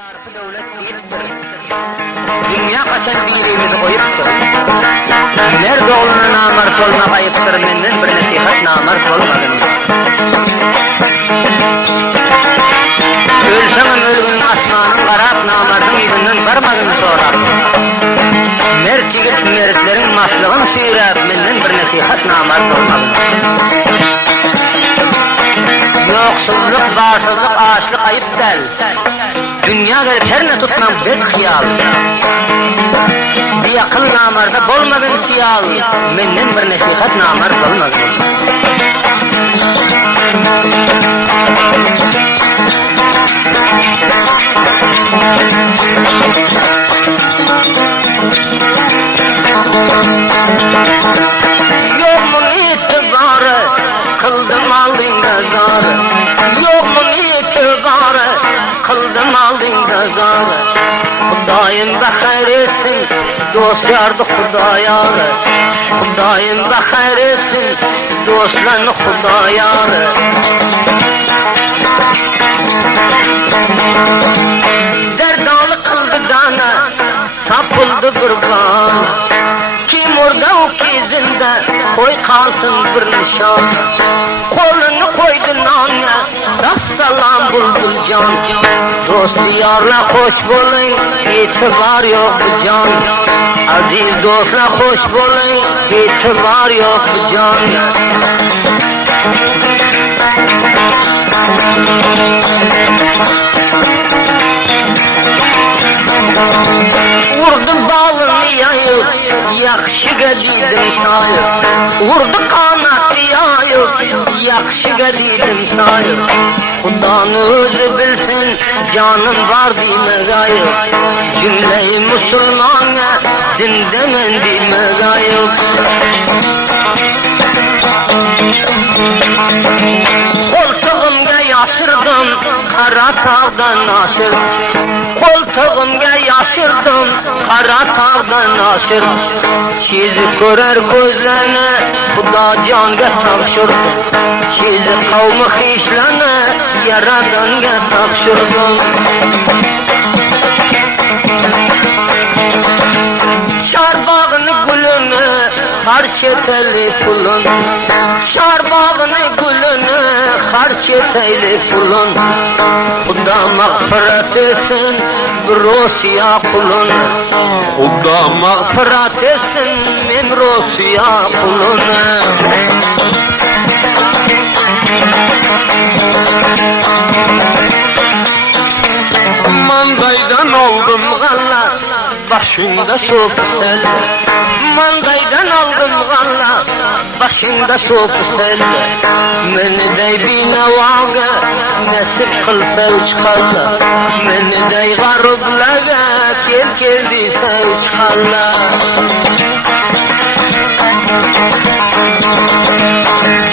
Şarkı devlet deyiptir. Dünya kaçan birimizi koyuptur. Nerede olana namart olmak ayıptır, menden bir nasihat namart olmadın. Ölsenin ölgünün asmanın qarab, namardın izinden barmadın sorar. Mert yigit meritlerin maslığın süyrab, menden bir nasihat namart olmadın. Yoksulluk, barsızlık, açlık ayıp del. Dünya gelip her ne tutmam bed hıyal. Bir akıl namarda bolmadın siyal. Menden bir nasihat namart olmadın. Yok mu itibarı, kıldım aldın nazarı. Yok mu itibarı, kıldım aldın nazarı. Hudayim bakar etsin, dost yardı Hudayarı. Hudayim bakar etsin, dostlarını Hudayarı. Derdalı kıldı dana, tapıldı bir bana. Kim orada o kizinde, koy kalsın bir nişan. Kolunu koydun anne, sassalam bulbul can. Dost diyarla hoş bolun, itibar yok bu can. Aziz dostla hoş bolun, itibar yok bu can. Vurdu balını yayıp, yakşıga dedim sayıp. Vurdu kanat yayıp, yakşıga dedim sayıp. Hudanı özü bilsin, canım var dime gayıp. Cümleyi Müslümana, zindemen dime gayıp. Koltuğumga yaşırdım, kara tağdan aşır. Koltuğumga yaşırdım, kara tağdan aşır. Sizi görer gözlerine, Huda canga tapşırdım. Sizi kavmi hişlerine, Yaradan'a tapşırdım. Şarbağını gülünü, harç eteli pulun. Şarbağını gülünü, harç eteli pulun. Huda mağfiret etsin, Rusya kulun. Huda mağfiret etsin, Rusya kulun. Mandaydan oldum galla, başında sofu sel. Mandaydan oldum galla, başında sofu sel. Meni dey binavaga, nasip kılsa üç kalla. Meni dey gariblaga, kel diyse üç kalla.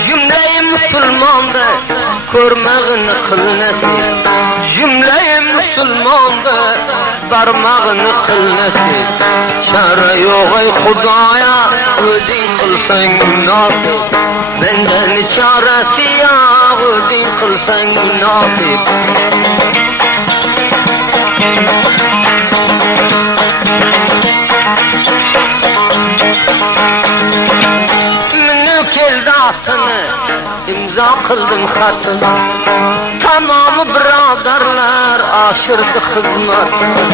Cümleyi Müslümandı, görmeğini kıl nasip. Cümleyi Müslümandı, barmağını kıl nasip. Çare yok ey Hudaya, ödün kılsan nasip. Benden çaresi ya, ödün kılsan nasip. Keldasını imza kıldım hatını. Tamamı braderler aşırdı hizmetini.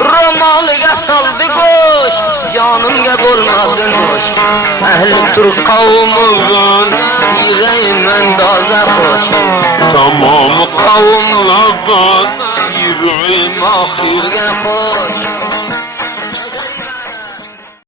Romalıga saldı koş, canımga bolmadın hoş. Ehli Türk kavminin yüreğinden daza hoş. Tamamı kavimlerden yüreğim ahirge hoş.